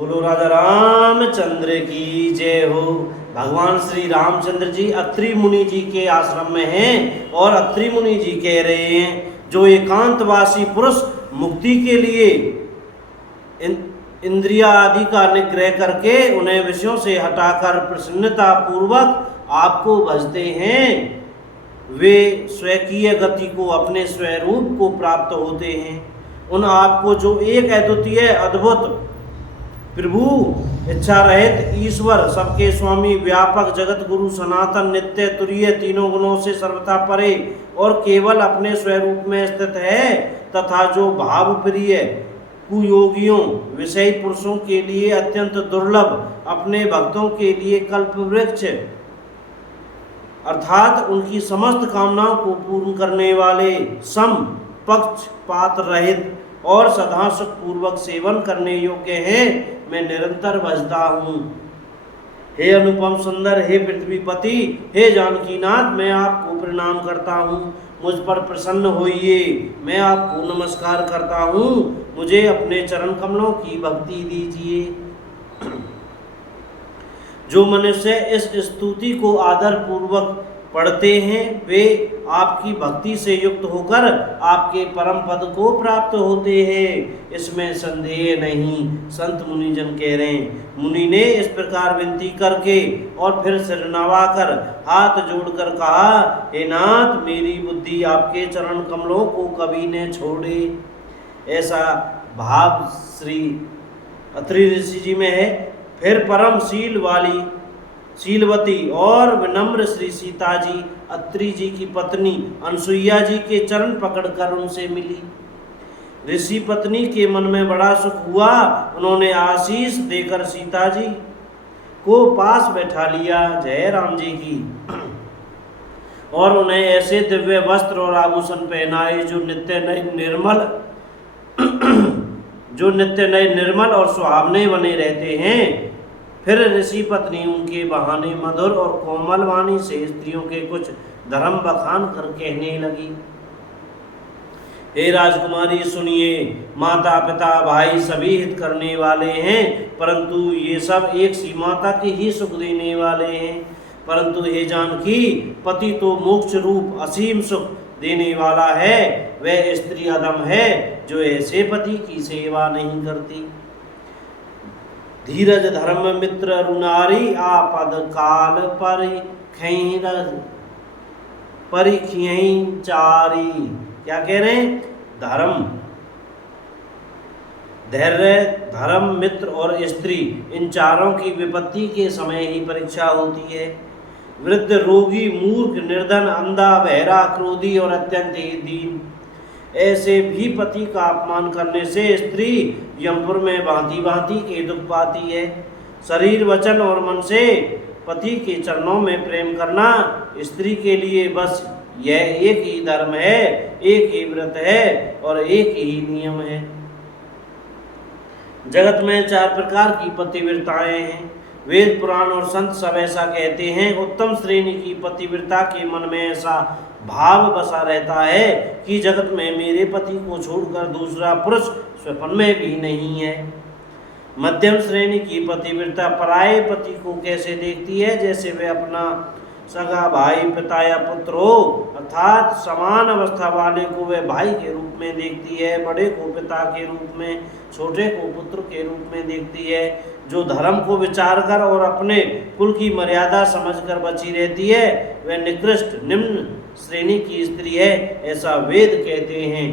बोलो राजा रामचंद्र की जय हो। भगवान श्री रामचंद्र जी अत्रि मुनि जी के आश्रम में हैं और अत्रि मुनि जी कह रहे हैं जो एकांतवासी पुरुष मुक्ति के लिए इंद्रिया आदि का निग्रह करके उन्हें विषयों से हटाकर प्रसन्नता पूर्वक आपको भजते हैं वे स्वकीय गति को अपने स्वरूप को प्राप्त होते हैं। उन आपको जो एक अद्वितीय अद्भुत प्रभु इच्छा रहित ईश्वर सबके स्वामी व्यापक जगत गुरु सनातन नित्य तुरीय तीनों गुणों से सर्वथा परे और केवल अपने स्वरूप में स्थित है तथा जो भाव प्रिय कुयोगियों विषयी पुरुषों के लिए अत्यंत दुर्लभ अपने भक्तों के लिए कल्प वृक्ष अर्थात उनकी समस्त कामनाओं को पूर्ण करने वाले सम पक्षपात रहित और सदा सुख पूर्वक सेवन करने योग्य हैं मैं निरंतर भजता हूँ। हे अनुपम सुंदर, हे पृथ्वीपति, हे जानकीनाथ, मैं आपको प्रणाम करता हूँ। मुझ पर प्रसन्न होइए, मैं आपको नमस्कार करता हूँ। मुझे अपने चरण कमलों की भक्ति दीजिए। जो मनुष्य इस स्तुति को आदर पूर्वक पढ़ते हैं वे आपकी भक्ति से युक्त होकर आपके परम पद को प्राप्त होते हैं, इसमें संदेह नहीं। संत मुनिजन कह रहे हैं। मुनि ने इस प्रकार विनती करके और फिर सिर नवाकर हाथ जोड़कर कहा, हे नाथ, मेरी बुद्धि आपके चरण कमलों को कभी न छोड़े। ऐसा भाव श्री अत्रि ऋषि जी में है। फिर परम शील वाली शीलवती और विनम्र श्री सीता जी अत्रि जी की पत्नी अनसुईया जी के चरण पकड़कर उनसे मिली। ऋषि पत्नी के मन में बड़ा सुख हुआ। उन्होंने आशीष देकर सीता जी को पास बैठा लिया, जय राम जी की, और उन्हें ऐसे दिव्य वस्त्र और आभूषण पहनाए जो नित्य नए निर्मल और सुहावने बने रहते हैं। फिर ऋषि पत्नी उनके बहाने मधुर और कोमल वाणी से स्त्रियों के कुछ धर्म बखान कर कहने लगी। हे राजकुमारी सुनिए, माता पिता भाई सभी हित करने वाले हैं, परंतु ये सब एक सी माता के ही सुख देने वाले हैं। परंतु हे जानकी, पति तो मोक्ष रूप असीम सुख देने वाला है। वह स्त्री अधम है जो ऐसे पति की सेवा नहीं करती। धीरज धर्म मित्र रुनारी आपद काल परिखियं चारी। क्या कह रहे हैं? धर्म, धैर्य, धर्म, मित्र और स्त्री, इन चारों की विपत्ति के समय ही परीक्षा होती है। वृद्ध, रोगी, मूर्ख, निर्धन, अंधा, बहरा, क्रोधी और अत्यंत ही दीन, ऐसे भी पति का अपमान करने से स्त्री यमपुर में भांति भांति के दुख पाती है। शरीर, वचन और मन से पति के चरणों में प्रेम करना स्त्री के लिए बस यह एक ही धर्म है, एक ही व्रत है और एक ही नियम है। जगत में 4 प्रकार की पतिव्रताएं हैं। वेद पुराण और संत सब ऐसा कहते हैं। उत्तम श्रेणी की पतिव्रता के मन में ऐसा भाव बसा रहता है कि जगत में मेरे पति को छोड़कर दूसरा पुरुष स्वप्न में भी नहीं है। मध्यम श्रेणी की पतिव्रता पराये पति को कैसे देखती है? जैसे वे अपना सगा भाई, पिता या पुत्र हो, अर्थात समान अवस्था वाले को वह भाई के रूप में देखती है, बड़े को पिता के रूप में, छोटे को पुत्र के रूप में देखती है। जो धर्म को विचार कर और अपने कुल की मर्यादा समझकर बची रहती है वह निकृष्ट निम्न श्रेणी की स्त्री है, ऐसा वेद कहते हैं।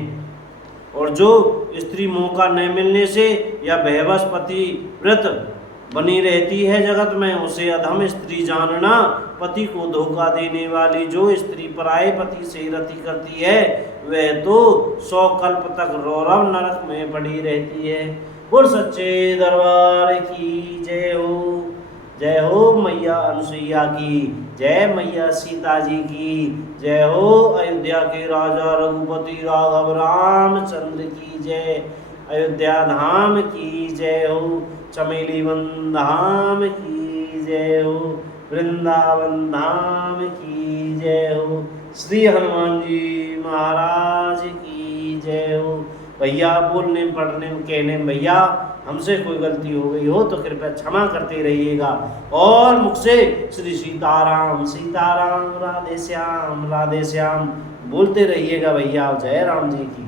और जो स्त्री मौका न मिलने से या बेबस पतिव्रत बनी रहती है जगत में, उसे अधम स्त्री जानना। पति को धोखा देने वाली जो स्त्री पराये पति से रति करती है वह तो 100 कल्प तक रौरव नरक में पड़ी रहती है। बोल सच्चे दरबार की जय हो। जय हो मैया अनसुईया की, जय मैया सीता जी की, जय हो अयोध्या के राजा रघुपति राघव रामचंद्र की जय, अयोध्या धाम की जय हो, चमेली वन धाम की जय हो, वृंदावन धाम की जय हो, श्री हनुमान जी महाराज की जय हो। भैया बोलने पढ़ने में कहने में भैया हमसे कोई गलती हो गई हो तो कृपया क्षमा करते रहिएगा। और मुख से श्री सीताराम सीताराम राधे श्याम बोलते रहिएगा भैया। जय राम जी की।